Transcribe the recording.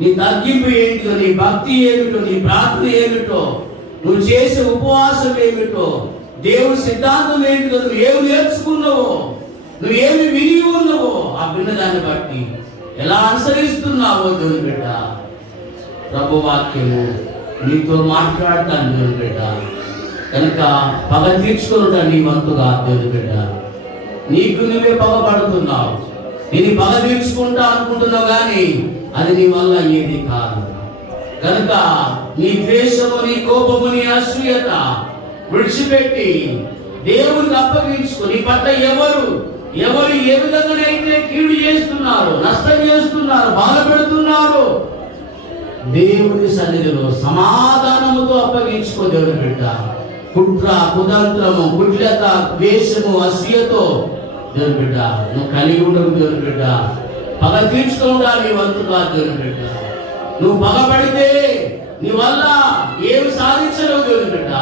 నీ తగ్గింపు ఏంటో నీ భక్తి ఏమిటో నీ ప్రార్థన ఏమిటో నువ్వు చేసే ఉపవాసం ఏమిటో దేవుడి సిద్ధాంతం ఏంటిదో నువ్వు ఏమి నేర్చుకున్నావో నువ్వు ఏమి విని ఉన్నావో ఆ విన్నదాన్ని బట్టి ఎలా అనుసరిస్తున్నావో దేవుని బిడ్డ? ప్రభు వాక్యము నీతో మాట్లాడతాను దేవుని బిడ్డ. కనుక పగ తీర్చుకున్నట నీ వంతుగా దేవుని బిడ్డ. నీకు నువ్వే పగపడుతున్నావు. నేను పగ తీర్చుకుంటా అనుకుంటున్నావు కానీ అది నీ వల్ల ఏది కాదు. కనుక నీ ద్వేషము నీ కోపము నీ అసూయత విడిచిపెట్టి దేవుడికి అప్పగించుకో నీ పట్ల ఎవరు ఎవరు ఏ విధంగానైతే కీడు చేస్తున్నారు నష్టం చేస్తున్నారు బాధ పెడుతున్నారు దేవుని సన్నిధిలో సమాధానముతో అప్పగించుకో దేవుడు బిడ్డ కుట్ర కుతంత్రము కుట్లత ద్వేషము అసూయతో దేవుని బిడ్డ. నువ్వు కలిగి ఉండవు దేవుని బిడ్డ. పగ తీర్చుకోవడాలి నీ వంతు కాదు దేవుని బిడ్డ. నువ్వు పగపడితే నీ వల్ల ఏమి